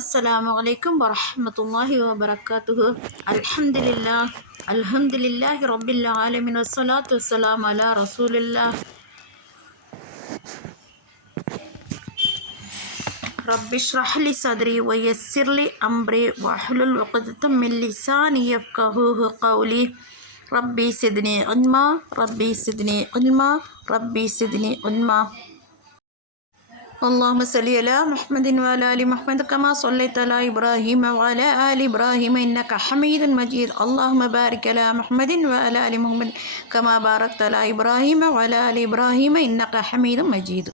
Assalamualaikum warahmatullahi wabarakatuh. Alhamdulillah. Alhamdulillahi rabbil alamin wassalatu wassalamu ala rasulillah. Rabbi shrah li sadri wa yassir li amri wahlul 'uqdatam min lisani yafqahu qawli. Rabbi zidni ilma, Rabbi zidni ilma, Rabbi zidni ilma. اللهم صل على محمد وعلى ال محمد كما صليت على ابراهيم وعلى ال ابراهيم انك حميد مجيد. اللهم بارك على محمد وعلى ال محمد كما باركت على ابراهيم وعلى ال ابراهيم انك حميد مجيد.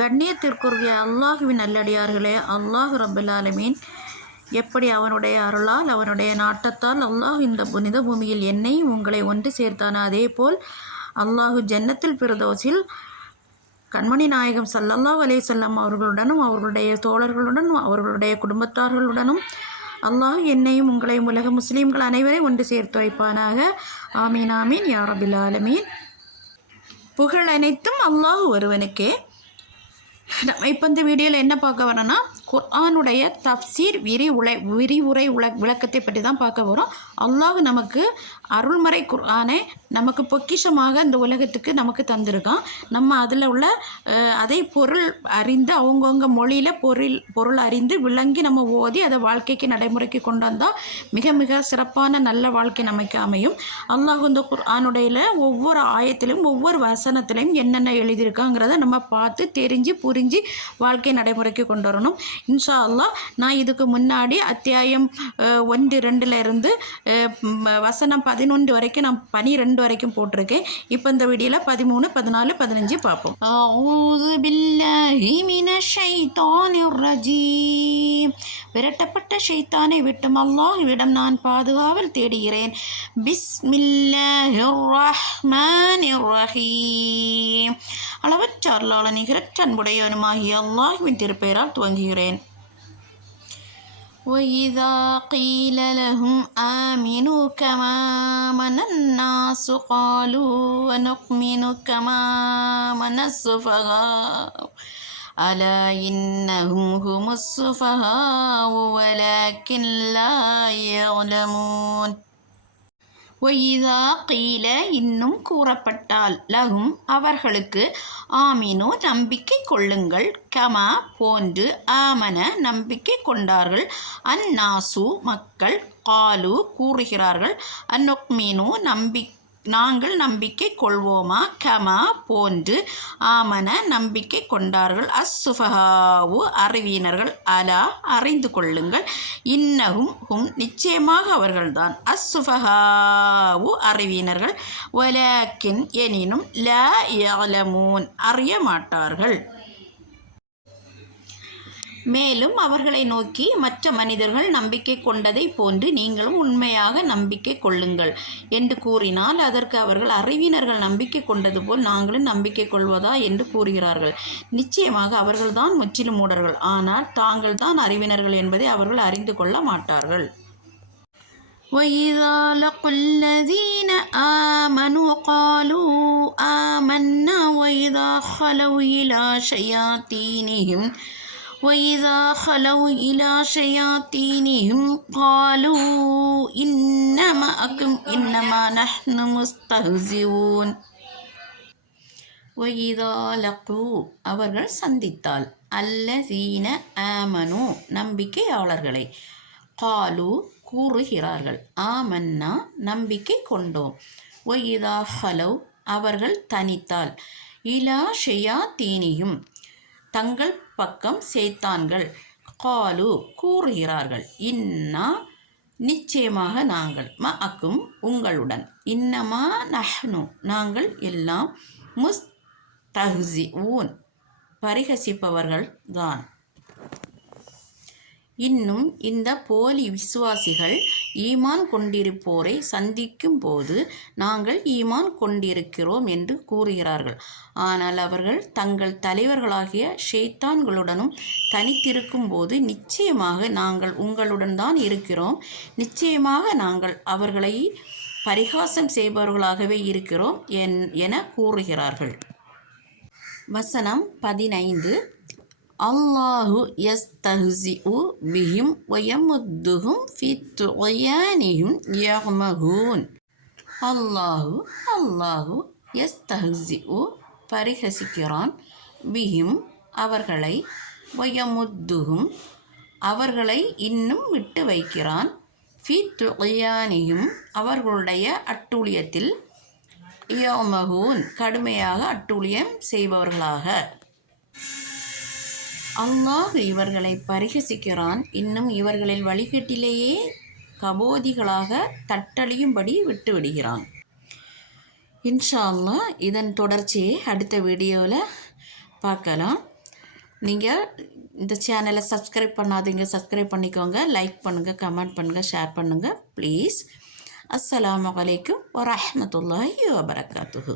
கண்ணியத்திற்குரிய அல்லாஹுவின் நல்லடியார்களே, அல்லாஹ் ரப்பல் ஆலமீன் எப்படி அவனுடைய அருளால் அவனுடைய நாட்டத்தால் அல்லாஹ் இந்த புனித பூமியில் என்னை உங்களை ஒன்று சேர்த்தான, அதே போல் அல்லாஹு ஜன்னத்தில் பிரதோசில் கண்மணி நாயகம் ஸல்லல்லாஹு அலைஹி வஸல்லம் அவர்களுடனும் அவர்களுடைய தோழர்களுடனும் அவர்களுடைய குடும்பத்தார்களுடனும் அல்லாஹ் என்னையும் உங்களையும் உலக முஸ்லீம்கள் அனைவரையும் ஒன்று சேர்த்து வைப்பானாக. ஆமீன் ஆமீன் யா ரப்பில் ஆலமீன். புகழ் அனைத்தும் அல்லாஹ் ஒருவனுக்கே. நம்ம இப்போ இந்த வீடியோவில் என்ன பார்க்க வரோன்னா, குர்ஆனுடைய தஃப்சீர் விரிவுரை விளக்கத்தை பற்றி தான் பார்க்க வரோம். அல்லாஹ் நமக்கு அருள்மறை குர்ஆனை நமக்கு பொக்கிஷமாக இந்த உலகத்துக்கு நமக்கு தந்திருக்கான். நம்ம அதில் உள்ள அதை பொருள் அறிந்து அவங்கவுங்க மொழியில் பொருள் அறிந்து விளங்கி நம்ம ஓதி அதை வாழ்க்கைக்கு நடைமுறைக்கு கொண்டு வந்தால் மிக மிக சிறப்பான நல்ல வாழ்க்கை நமக்கு அமையும். அல்லாஹ் இந்த குர்ஆனுடைய ஒவ்வொரு ஆயத்திலும் ஒவ்வொரு வசனத்திலையும் என்னென்ன எழுதியிருக்காங்கிறத நம்ம பார்த்து தெரிஞ்சு புரிஞ்சு வாழ்க்கை நடைமுறைக்கு கொண்டு வரணும். இன்ஷா அல்லாஹ் நான் இதுக்கு முன்னாடி அத்தியாயம் 1-2 இருந்து வசனம் 11 வரைக்கும் நான் 12 வரைக்கும் போட்டிருக்கேன். இப்போ இந்த வீடியோவில் 13, 14, 15 பார்ப்போம். அஊது பில்லாஹி மினஷ் ஷைத்தானிர் ரஜீம். விரட்டப்பட்ட ஷைத்தானை விட்டும் அல்லாஹ்விடம் நான் பாதுகாவல் தேடுகிறேன். பிஸ்மில்லாஹிர் ரஹ்மானிர் ரஹீம். அளவற்ற அருளாளன் நிகரற்ற அன்புடையவனுமாகிய அல்லாஹ்வின் திருப்பெயரால் துவங்குகிறேன். وَإِذَا قِيلَ لَهُمْ آمِنُوا كَمَا آمَنَ النَّاسُ قَالُوا وَنُؤْمِنُ كَمَا آمَنَ السُّفَهَاءُ أَلَا إِنَّهُمْ هُمُ السُّفَهَاءُ وَلَكِنْ لَا يَعْلَمُونَ. ஒய்தா கீல இன்னும் கூறப்பட்டால் லகும் அவர்களுக்கு ஆமினு நம்பிக்கை கொள்ளுங்கள் கமா போன்று ஆமன நம்பிக்கை கொண்டார்கள் அந்நாசு மக்கள் காலு கூறுகிறார்கள் அந்நுக்மினு நாங்கள் நம்பிக்கை கொள்வோமா கமா போன்று ஆமன நம்பிக்கை கொண்டார்கள் அஸ்ஸுஃபஹாவு அறிவியினர்கள் அலா அறிந்து கொள்ளுங்கள் இன்னஹும் ஹும் நிச்சயமாக அவர்கள்தான் அஸ்ஸுஃபஹாவு அறிவியினர்கள் வலக்கின் எனினும் லா யஅலமூன் அறிய மாட்டார்கள். மேலும் அவர்களை நோக்கி மற்ற மனிதர்கள் நம்பிக்கை கொண்டதை போன்று நீங்களும் உண்மையாக நம்பிக்கை கொள்ளுங்கள் என்று கூறினால் அதற்கு அவர்கள் அறிவினர்கள் நம்பிக்கை கொண்டது போல் நாங்களும் நம்பிக்கை கொள்வதா என்று கூறுகிறார்கள். நிச்சயமாக அவர்கள்தான் முற்றிலும் மூடர்கள், ஆனால் தாங்கள் தான் அறிவினர்கள் என்பதை அவர்கள் அறிந்து கொள்ள மாட்டார்கள். وَإِذَا لَقُوا الَّذِينَ آمَنُوا قَالُوا آمَنَّا وَإِذَا خَلَوْا إِلَى شَيَاطِينِهِمْ قَالُوا إِنَّا مَعَكُمْ إِنَّمَا نَحْنُ مُسْتَهْزِئُونَ. وَإِذَا لَقُوا அவர்கள் சந்தித்தால் அல்லதீன ஆமனு நம்பிக்கையாளர்களை காலு கூறுகிறார்கள் ஆமன்னா நம்பிக்கை கொண்டோம். ஒய்தா ஹலவ் அவர்கள் தனித்தால் இலா ஷயாத்தீனியும் தங்கள் பக்கம் சேத்தான்கள் காலு கூறுகிறார்கள் இன்னா நிச்சயமாக நாங்கள் மஅக்கும் உங்களுடன் இன்னமா நஹ்னு நாங்கள் எல்லாம் முஸ்தஹ்சிஊன் பரிகசிப்பவர்கள் தான். இன்னும் இந்த போலி விசுவாசிகள் ஈமான் கொண்டிருப்போரை சந்திக்கும் போது நாங்கள் ஈமான் கொண்டிருக்கிறோம் என்று கூறுகிறார்கள். ஆனால் அவர்கள் தங்கள் தலைவர்களாகிய ஷைத்தான்களுடனும் தனித்திருக்கும் போது நிச்சயமாக நாங்கள் உங்களுடன் தான் இருக்கிறோம், நிச்சயமாக நாங்கள் அவர்களை பரிகாசம் செய்பவர்களாகவே இருக்கிறோம் என கூறுகிறார்கள். வசனம் 15. அல்லாஹு யஸ்தஹ்ஸிஉ பிஹிம் வயமுத்துஹும் ஃபி துக்யானிஹிம் யஅமஹூன். அல்லாஹு யஸ்தஹ்ஸிஉ பரிஹசிக்கிறான், பிஹிம் அவர்களை, வயமுத்துஹும் அவர்களை இன்னும் விட்டு வைக்கிறான், ஃபி துக்யானிஹிம் அவர்களுடைய அட்டூழியத்தில், யஅமஹூன் கடுமையாக அட்டூழியம் செய்பவர்களாக. அல்லாஹ் இவர்களை பரிகசிக்கிறான், இன்னும் இவர்களில் வழிகேட்டிலேயே கபோதிகளாக தட்டழியும்படி விட்டுவிடுகிறான். இன்ஷா அல்லாஹ் இதன் தொடர்ச்சியை அடுத்த வீடியோவில் பார்க்கலாம். நீங்கள் இந்த சேனலை சப்ஸ்கிரைப் பண்ணாதீங்க, சப்ஸ்கிரைப் பண்ணிக்கோங்க, லைக் பண்ணுங்கள், கமெண்ட் பண்ணுங்கள், ஷேர் பண்ணுங்கள் ப்ளீஸ். அஸ்ஸலாமு அலைக்கும் வரஹ்மத்துல்லாஹி வபரகாத்துஹு.